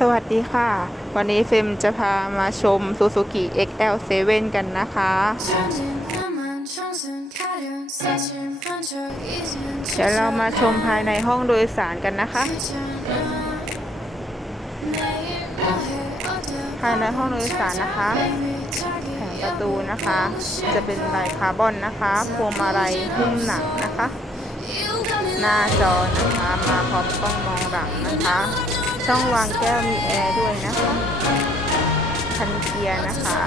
สวัสดีค่ะ วันนี้เฟมจะพามาชม Suzuki XL7 กันนะคะ เดี๋ยวเรามาชมภายในห้องโดยสารกันนะคะ ภายในห้องโดยสารนะคะแผงประตูนะคะ จะเป็นลายคาร์บอนนะคะพวงมาลัยหุ้มหนังนะคะ หน้าจอนะคะ มาพร้อมกล้องมองหลังนะคะ ช่องวางแก้วมีแอร์ด้วยนะคะคันเกียร์นะคะ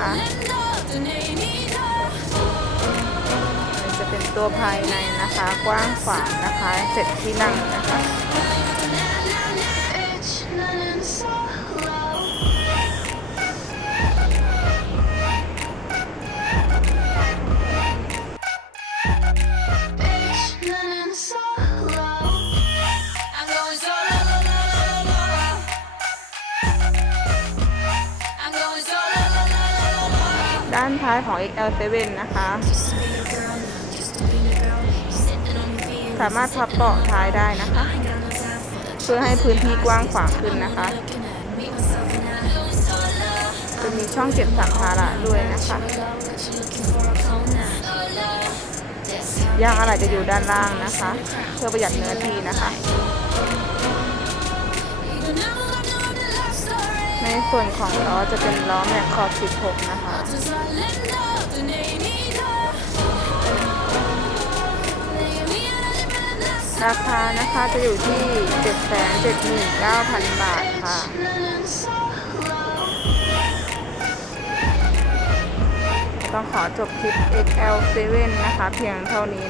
จะเป็นตัวภายในนะคะ กว้างขวางนะคะเจ็ดที่นั่งนะคะ ด้านท้ายของ XL7 นะคะ สามารถพับเบาะท้ายได้นะคะ เพื่อให้พื้นที่กว้างขวางขึ้นนะคะ จะมีช่องเก็บสัมภาระด้วยนะคะยางอะไรจะอยู่ด้านล่างนะคะ เพื่อประหยัดเนื้อที่นะคะ ส่วนของล้อจะเป็นล้อแม็กขอบ16 นะคะ ราคานะคะจะอยู่ที่ 779,000 บาทค่ะต้องขอจบคลิป XL7 นะคะ เพียงเท่านี้